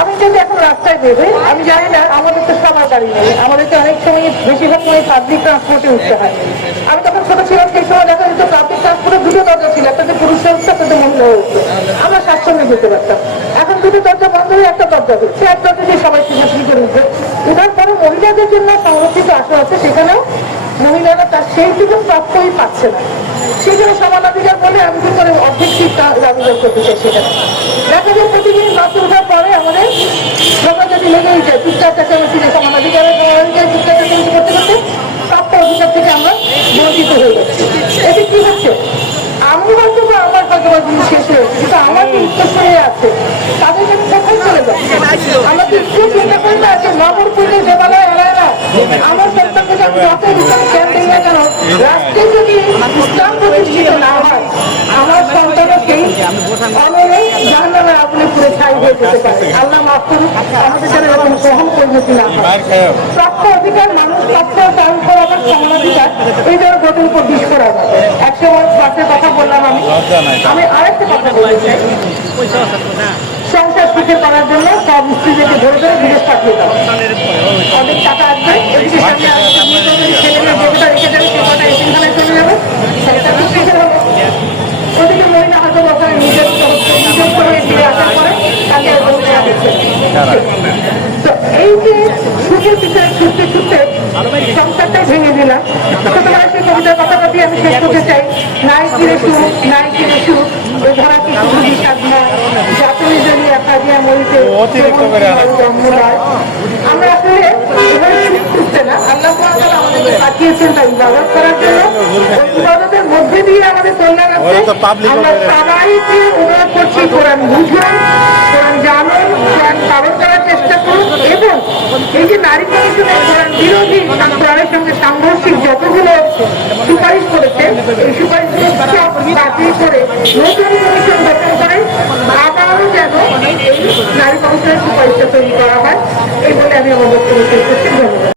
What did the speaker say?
আমি যদি এখন রাস্তায় বেরোই, আমি জানি না, আমাদের তো সবার গাড়ি নেই, আমাদেরকে অনেক সময় বেশিরভাগ সময় পাবলিক ট্রান্সপোর্টে উঠতে হয়। আমি তখন ছোট ছিলাম, সেই সময় দেখা যেত পাবলিক ট্রান্সপোর্টে দুটো দরজা ছিল, একটাতে পুরুষরা উঠতো, একটাতে মহিলা উঠতো, আমরা স্বাচ্ছন্দ্যে যেতে পারতাম। এখন দুটো দরজা বন্ধ হয়ে একটা দরজা হচ্ছে, এক দরজা দিয়ে সবাই সিদ্ধান্ত করে উঠবে। উঠার পরে মহিলাদের জন্য সংরক্ষিত আসন আছে, সেখানেও মহিলারা তার সেইটুকু প্রাপ্যই পাচ্ছে না। সেই জন্য সমানাধিকার বলে আমি কি করে অর্ধেক সিট আবেদন করতে চাই। সেখানে দেখা যায় প্রতিদিন বাস ওঠার পরে আমাদের ঝগড়া যদি লেগেই যায়, চিৎকার চেঁচামেচি, সমানাধিকারের চিৎকার চেঁচামেচি করতে করতে প্রাপ্য অধিকার থেকে আমরা বঞ্চিত হয়ে যাচ্ছি। এতে কি হচ্ছে, আমি হয়তো বা আমার হয়তো বা জিনিস শেষ হয়েছে, কিন্তু আমার যে উত্তরসূরি আছে তাদের কাছে কোথায় চলে যাচ্ছে। আমরা কি একটু চিন্তা করি না যে নগর পুজো দেবালয় এড়ায় না, আমার সন্তানকে আমি যত ইসলাম জ্ঞান দিই না কেন, রাষ্ট্রে যদি ইসলাম প্রতিষ্ঠিত না হয়, আমার সন্তানও সেই অমলে জাহান্নামের আগুনে পুড়ে ছাই হয়ে যেতে পারে। আল্লাহ মাফ করুন, আমাদের যেন এরকম গ্রহণ পরিণতি না হয়। প্রাপ্য অধিকার, মানুষ প্রাপ্য চাল করাবার সমানাধিকার, এই ধরনের গতির উপর বিষ করা যায়। একসময় বাসের কথা বললাম, আমি আরেকটা কথা বলতে চাই। সংসার সুখে করার জন্য সব স্ত্রীদেরকে ধরে ধরে বিদেশ পাঠিয়ে দাও, অনেক টাকা আসবে, এদিকে সামনে ছেলে মেয়ে যেটা রেখে যাবে সে কটা এখানে চলে যাবে, ওদিকে মহিলা হয়তো ওখানে নিজের করে ফিরে আসার পরে তাকে তো এই যে সুখের পিছনে ছুটতে ছুটতে সংসারটাই ভেঙে দিলাম। ছোটবেলায় সেই কবিতার কথাটা দিয়ে আমি শেষ করতে চাই। নাই কিরে সুখ, নাই কিরে সুখ, ওই ধরা কি শুধু বিষাদ নয়, জাতনি জন্য একা দিয়া মরিতে জন্ম নয়। আমরা আসলে এভাবে সুখ খুঁজতে না, আল্লাহ তাআলা আমাদেরকে পাঠিয়েছেন তাই ইবাদত করার জন্য। ইবাদতের মধ্যে দিয়ে আমাদের কল্যাণ আছে। আমরা সবাইকে অনুরোধ করছি, কোরআন বুঝুন, কোরআন জানুন, কোরআন পালন করার চেষ্টা করুন, এবং এই যে নারী কমিশনের কোরআন বিরোধী, কোরআনের সঙ্গে সাংঘর্ষিক যতগুলো সুপারিশ করেছে, এই সুপারিশগুলো সব বাতিল করে নতুন কমিশন গঠন করে আবারও যেন এই নারী কমিশনের সুপারিশটা তৈরি করা হয়, এই বলে আমি আমার বক্তব্য শেষ করছি। ধন্যবাদ।